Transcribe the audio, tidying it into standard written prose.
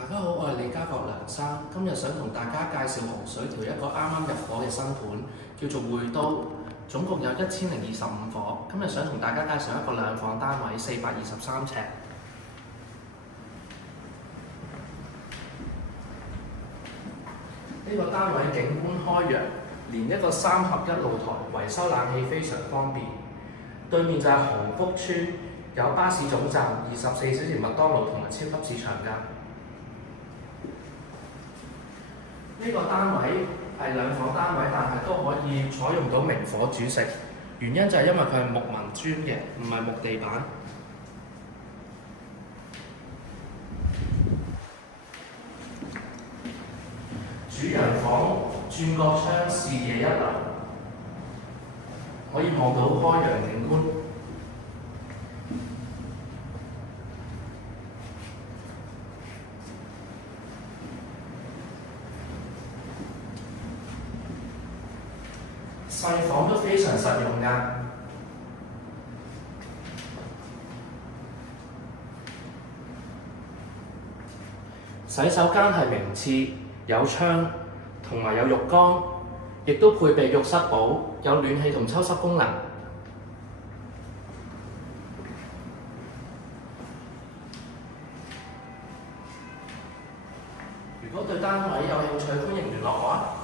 大家好，我係李家國梁生，今日想同大家介紹洪水橋一個啱啱入伙嘅新盤，叫做匯都，總共有1025伙。今日想同大家介紹一個兩房單位，423尺。呢個單位景觀開揚，連一個3合1露台，維修冷氣非常方便。對面就係鴻福邨，有巴士總站、24小時麥當勞同埋超級市場㗎。呢個單位係兩房單位，但係都可以採用到明火煮食，原因就係因為佢係木紋磚嘅，唔係木地板。主人房轉角窗視野一流，可以望到開揚景觀。細房都非常實用㗎。洗手間係名廁，有窗同埋有浴缸，亦都配備浴室寶，有暖氣同抽濕功能。如果對單位有興趣，歡迎聯絡我啊！